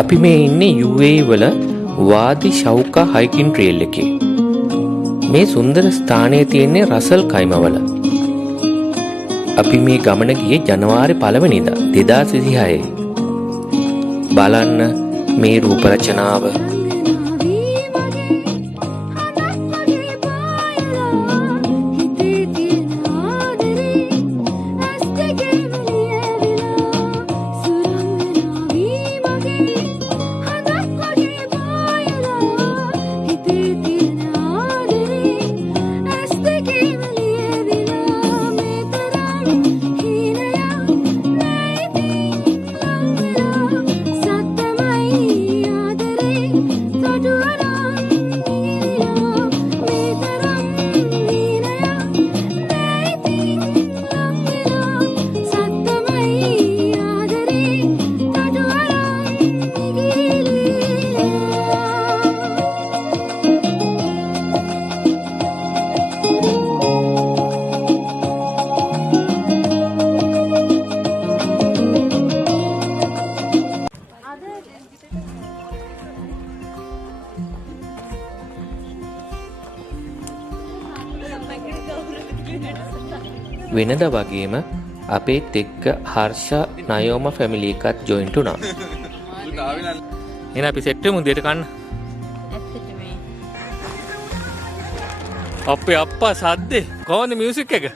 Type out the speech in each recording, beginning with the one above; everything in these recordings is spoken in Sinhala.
අපි මේ ඉන්නේ UAE වල වාදි ශෞකා හයිකින් ට්‍රේල් එකේ. මේ සුන්දර ස්ථානයේ තියෙන්නේ රසල් කයිමවල. අපි මේ ගමන ගියේ ජනවාරි 1 වෙනිදා 2026. බලන්න මේ රූප රචනාව. වෙනද වගේම අපේත් එක්ක හර්ෂා නයෝම ෆැමිලි එකත් ජොයින්ට් වුණා. එහෙනම් අපි සෙට් වෙමු දෙයට කන්න. අපේ අප්පා සද්දේ කොහොමද මියුසික් එක?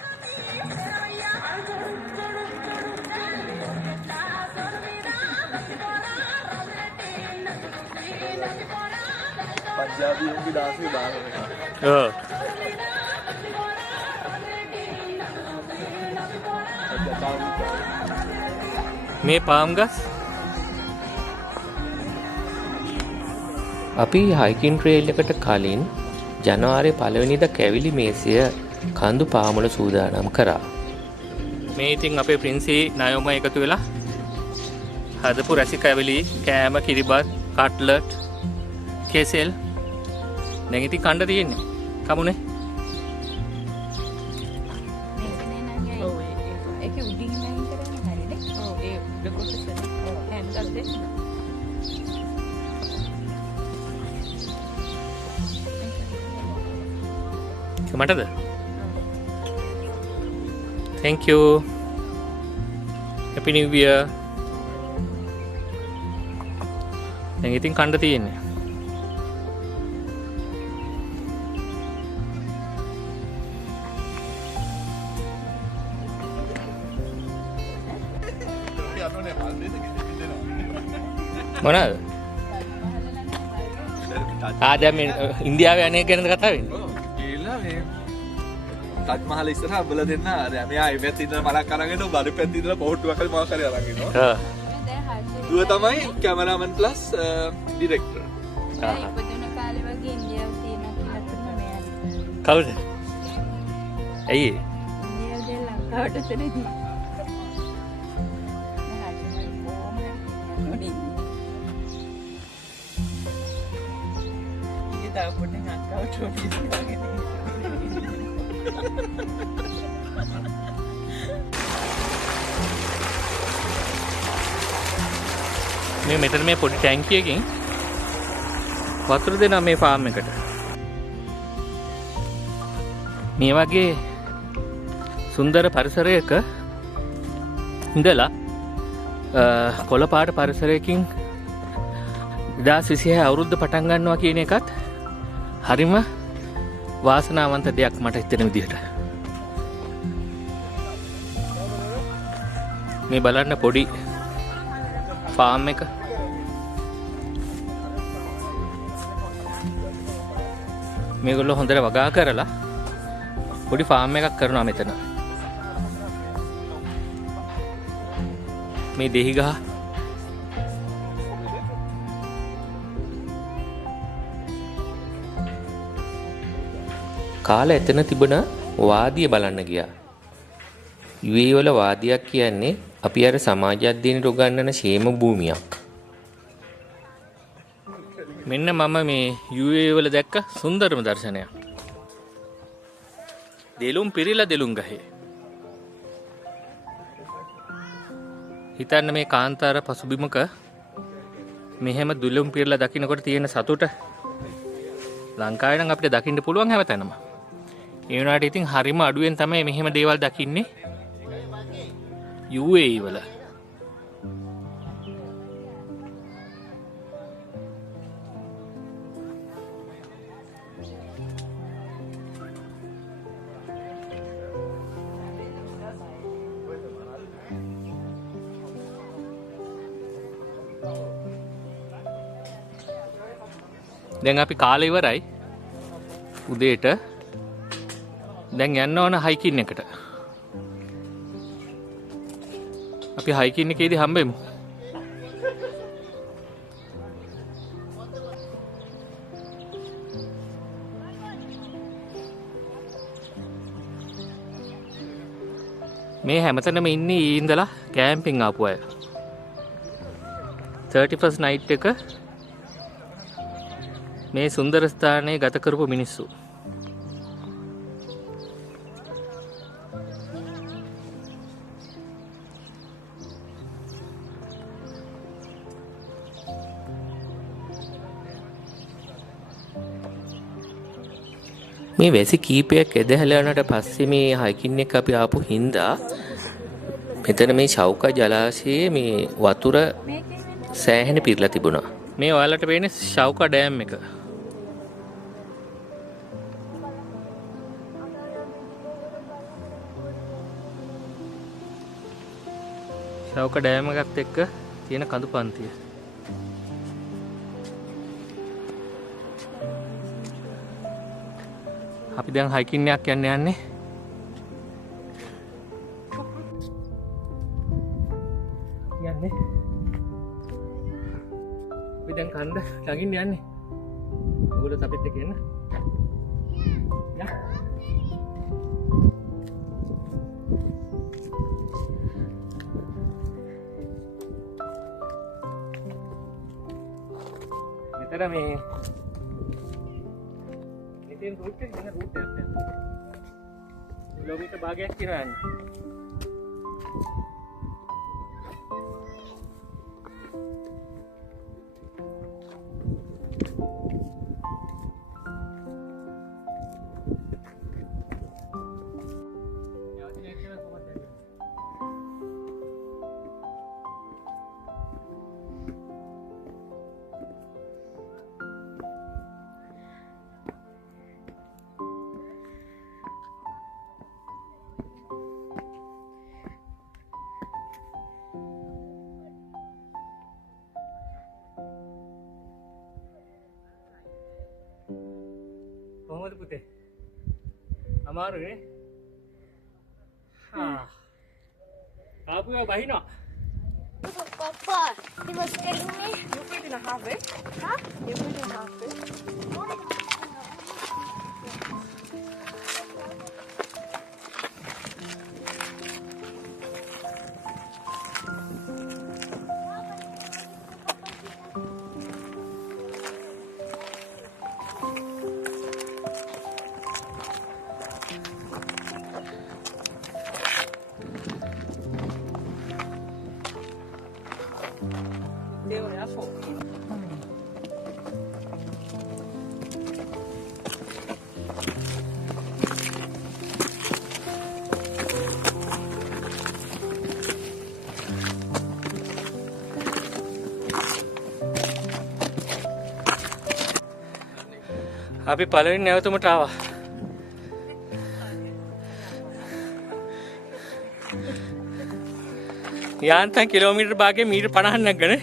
पंजाबी की डांस में बाहर ඔව්. මේ පාම් ගස් අපි හයිකින් ට්‍රේල් එකට කලින් ජනවාරි 1 වෙනිදා කැවිලි මේසය කඳු පාමුල සූදානම් කරා. මේ ඉතින් අපේ ප්‍රින්සි නයෝම එකතු වෙලා හදපු රැසි කැවිලි කෑම කිරිබත් කට්ලට් කෙසෙල් දැන් ඉතින් කන්න තියෙන්නේ කමුනේ. මටද? thank you. happy new year. දැන් ඉතින් කන්න තියෙන්නේ. මොනවාද? දැන් මේ ඉන්දියාවේ අනේක ගැනද කතා වෙන්නේ? ताज महल ඉස්සරහා බල දෙන්න අර මෙයා මේ පැත්තේ ඉඳලා මලක් අරගෙන බඩ පැත්තේ ඉඳලා පොහට්ටුවක් හරි මොකක් හරි අරන් ඉන්නවා. දුව තමයි කැමරාමන් ප්ලස් ඩිරෙක්ටර්. ඉපදුන කාලේ වගේ ඉන්දියාවේ තියෙනවා කියලා තමයි මෙයා. කවුද? ඇයි? ඉන්දියාවේ ලංකාවට තෙරදී. ඉතින් පොඩ්ඩක් අක්කවට උඩින් මේ මෙතන මේ පොඩි ටැංකියකින් වතුර දෙනවා මේ ෆාම් එකට. මේ වගේ සුන්දර පරිසරයක ඉඳලා කොළ පාට පරිසරයකින් 2026 අවුරුද්ද පටන් ගන්නවා කියන එකත් හරිම වාසනාවන්ත දෙයක් මට හිතෙන විදිහට. මේ බලන්න පොඩි ෆාම් එක. මේගොල්ලෝ හොඳට වගා කරලා පොඩි ෆාම් එකක් කරනවා මෙතන. මේ දෙහි ගහ කාලා එතන තිබුණ වාදිය බලන්න ගියා. UAE වල වාදියක් කියන්නේ අපි අර සමාජ අධ්‍යයනයට උගන්වන ക്ഷേම භූමියක්. මෙන්න මම මේ UAE වල දැක්ක සුන්දරම දර්ශනයක්. දෙලුම් පිරිලා දෙලුම් ගහේ. හිතන්න මේ කාන්තාර පසුබිමක මෙහෙම දුලුම් පිරලා දකින්නකොට තියෙන සතුට ලංකාවේ නම් අපිට දකින්න පුළුවන් හැමතැනම. ඒ වුණාට ඉතින් හරිම අඩුවෙන් තමයි මෙහෙම දේවල් දකින්නේ UAE වල. දැන් අපි කාලේ ඉවරයි. උදේට දැන් යන්න ඕන හයිකින් එකට. අපි හයිකින් එකේදී හම්බෙමු. මේ හැමතැනම ඉන්නේ ඉඳලා කැම්පින් ආපු අය. 31st night එක මේ සුන්දර ස්ථානයේ ගත කරපු මිනිස්සු. මේ වැසි කීපයක් ඇදහැලනට පස්සේ මේ හයිකින් එක අපි ආපු හින්දා මෙතන මේ ශෞකා ජලාශයේ මේ වතුර සෑහෙන පිරලා තිබුණා. මේ ඔයාලට පේන්නේ ශෞකා ඩෑම් එක. ශෞකා ඩෑම් එකත් එක්ක තියෙන කඳු පන්තිය. අපි දැන් හයිකින් එකක් යන්න යන්නේ. අපි දැන් කන්ද ළඟින් යන්නේ. ඔයගොල්ලෝ අපිත් එක්ක එන්න. යා. මෙතන මේ ඉතින් රූට් එක දෙන රූට් එකක් දැන් කිලෝමීටර් භාගයක් කියලා යන්නේ. කොහොමද පුතේ? අමාරුනේ? ආපුවා බහිනවා. Papa, he was telling me you put in a halfway. Huh? You put in halfway. They were there for. අපි පළවෙනි නැවතුමට ආවා. යාන්තම් කිලෝමීටර් භාගයේ මීටර් 50ක් නැග්ගනේ.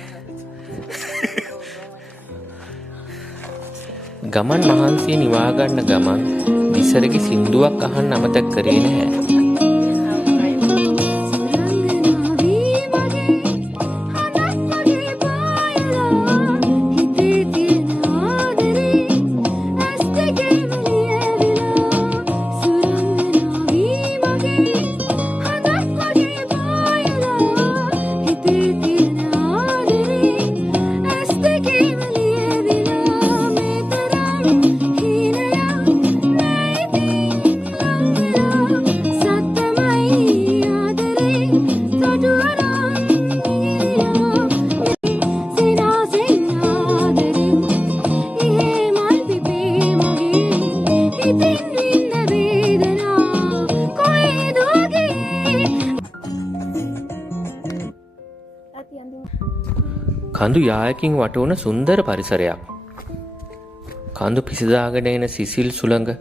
ගමන් මහන්සිය නිවා ගන්න ගමන් විසරගේ සින්දුවක් අහන්න අමතක කරේ නැහැ. Sa කඳු යායකින් වටවන සුන්දර පරිසරයක්. කඳු පිසිදාගෙන එන සිසිල් සුළඟ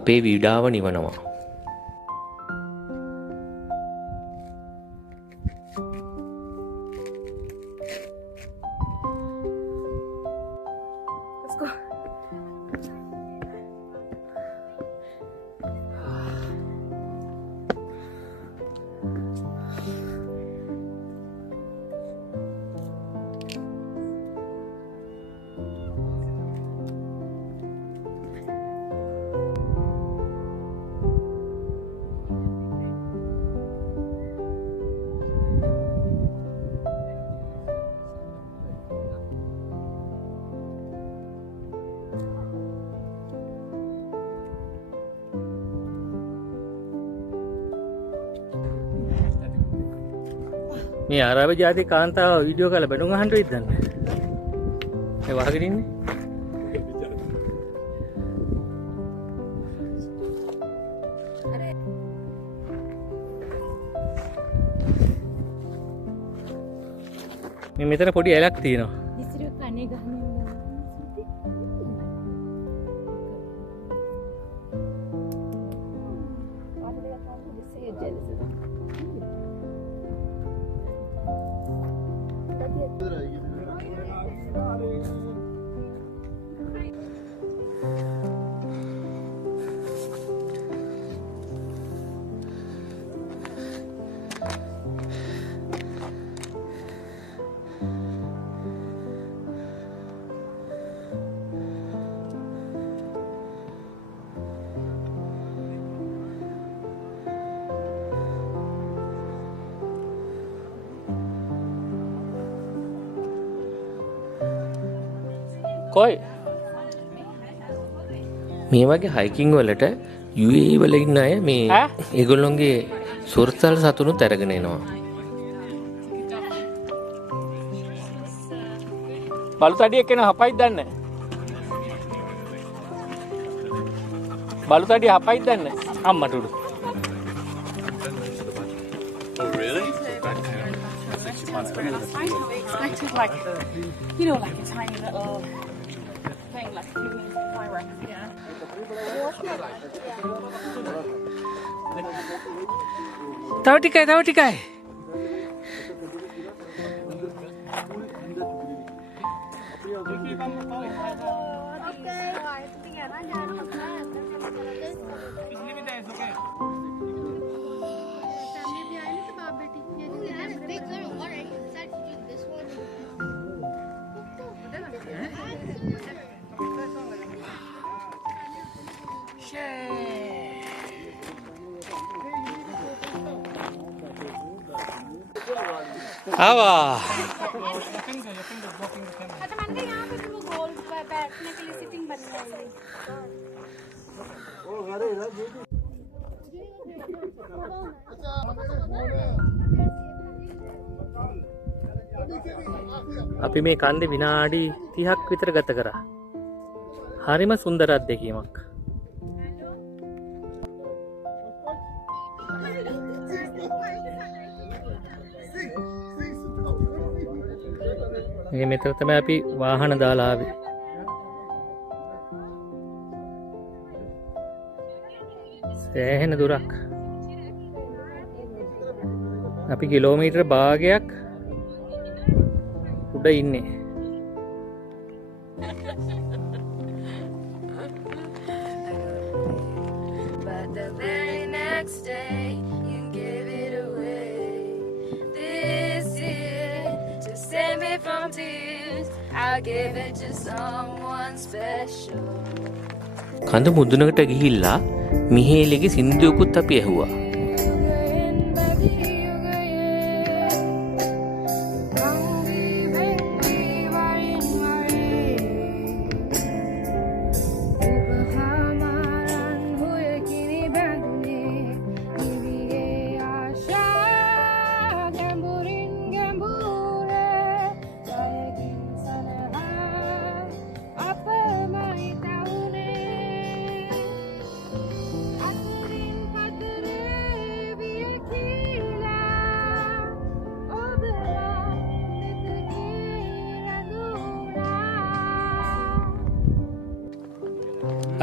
අපේ වීඩාව නිවනවා. මේ ආරාව ජාති කාන්තාව වීඩියෝ කරලා බැනුම් අහන්න වෙයිද දන්නේ. මේ වහගෙන ඉන්නේ. මේ මෙතන පොඩි ඇලක් තියෙනවා. ඉස්සර කනේ ගහනවා. කොයි මේ වගේ හයිකින් වලට UAE වල ඉන්න අය මේ ඒගොල්ලොන්ගේ සුරතල් සතුනුත් අරගෙන එනවා. බලුතඩිය කෙන හපයිද දන්නේ? බලුතඩිය හපයිද දන්නේ? අම්මට උඩු. Oh really? Expected like, you know, like a tiny little thing, like a few minutes of fireworks, yeah. තව ටිකයි. आवा अच्छा मन के यहाँ पे तो वो गोल बैठने के लिए सिटिंग बनी है। අපි මේ කන්දේ විනාඩි 30ක් විතර ගත කරා. හරිම සුන්දර අත්දැකීමක්. මේ මෙතන තමයි අපි වාහන දාලා ආවේ. සෑහෙන දුරක්. අපි කිලෝමීටර භාගයක් උඩ ඉන්නේ. But the very next day you give it away. This year to save me from tears, I'll give it to someone special. කඳ මුදුනකට ගිහිල්ලා මිහේලිගේ සින්දුවකුත් අපි ඇහුවා.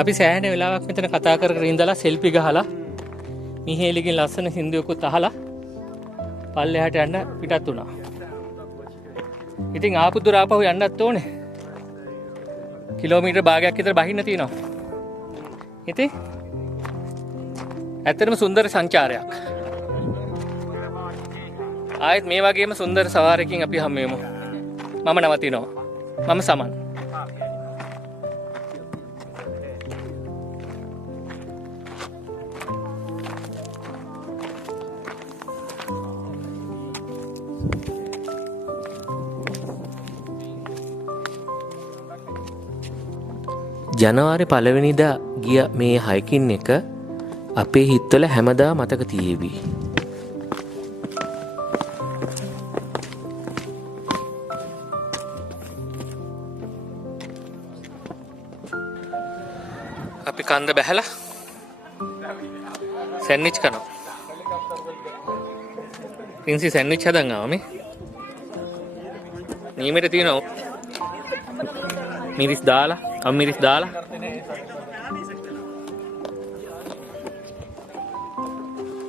අපි සෑහෙන වෙලාවක් මෙතන කතා කර කර ඉඳලා සෙල්ෆි ගහලා මිහේලිගෙන් ලස්සන හින්දුවකුත් අහලා පල්ලෙහාට යන්න පිටත් වුණා. ඉතින් ආපු දුර ආපහු යන්නත් ඕනේ. කිලෝමීටර් භාගයක් විතර බහින්න තියෙනවා. ඉතින් ඇත්තටම සුන්දර සංචාරයක්. ආයෙත් මේ වගේම සුන්දර සවාරයකින් අපි හමු වෙමු. මම නවතිනවා. මම සමන්. ජනවාරි 1 වෙනිදා ගිය මේ හයිකින් එක අපේ හිතවල හැමදා මතක තියේවි. අපි කන්ද බැහැලා සෑන්ඩ්විච් කනවා. පින්සි සෑන්ඩ්විච් හදන් ආවා මේ. නීමෙට තියෙනවා මිරිස් දාලා, අම්මිරිස් දාලා